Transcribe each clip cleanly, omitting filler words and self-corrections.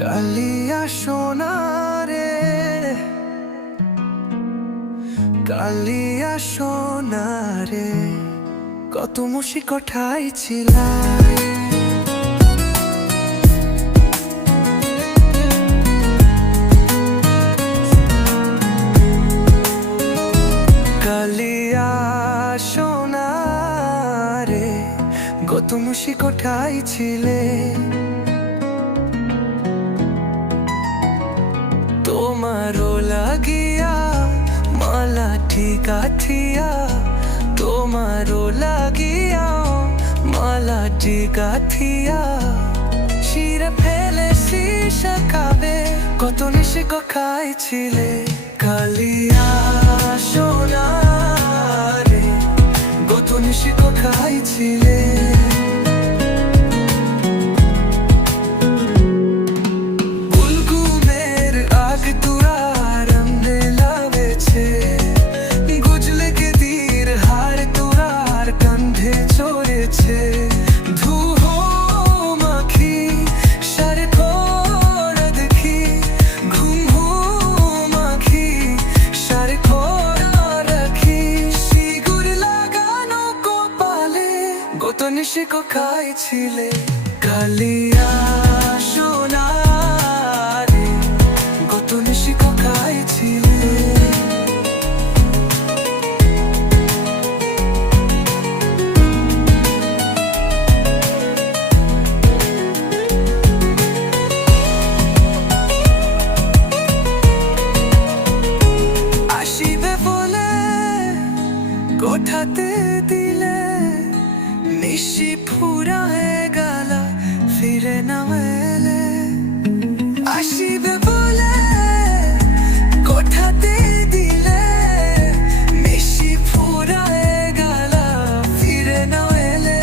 কালিয়া সোনা রে, কালিয়া সোনা রে, কত মুশি কোঠায় ছিলাই। কালিয়া সোনা রে, কত মুশি কোঠায় ছিলে। তোমারও লাগিয়া মালা ঠিকাথিয়া, তোমারও লাগিয়া মালা ঠিকাথিয়া, শিরে ফেলে শিশা খাবে, কত নিশি গো খাইছিলে। কালিয়া সোনা রে, কত নিশি গো খাইছিলে। কত নিশি গো খাইছিলে। কালিয়া সোনা রে, কত নিশি গো খাইছিলে। আসিবে বলে কোঠাতে দিলে, নিশি ফুরা হয়ে গেল ফিরে না এলে। আসিবে বলে কোঠাতে দিলে, নিশি ফুরা হয়ে গেল ফিরে না এলে।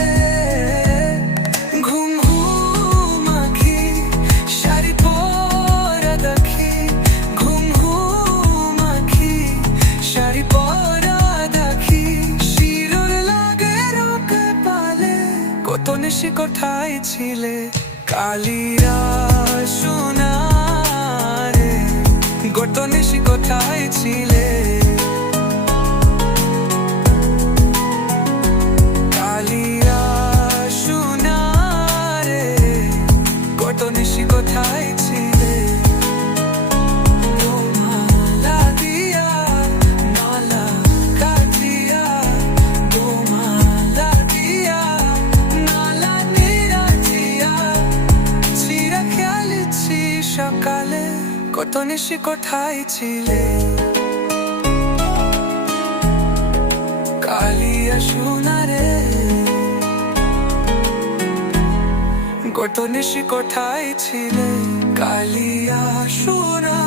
ঘুম ঘুম আঁখি শাড়ি পরা দেখি, ঘুম ঘুম আঁখি শাড়ি পরা দেখি, শিরোর লাগে রোকে পালে, কত নিশি কোঠায় ছিলে। কালিয়া সোনা রে, কত নিশি কোঠায় ছিলে। কালিয়া সোনা রে, কত নিশি কোঠায় ছিলে। মালা দিয়া মালা কাটিয়া, মালা দিয়া মালা নিরাটিয়া, চিরা খেলেছি সকালে, কত নিশি কোঠায় ছিলে। কালিয়া সোনা রে, কত নিশি কোঠায় ছিলে। কালিয়া সোনা,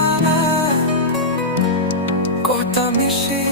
কত নিশি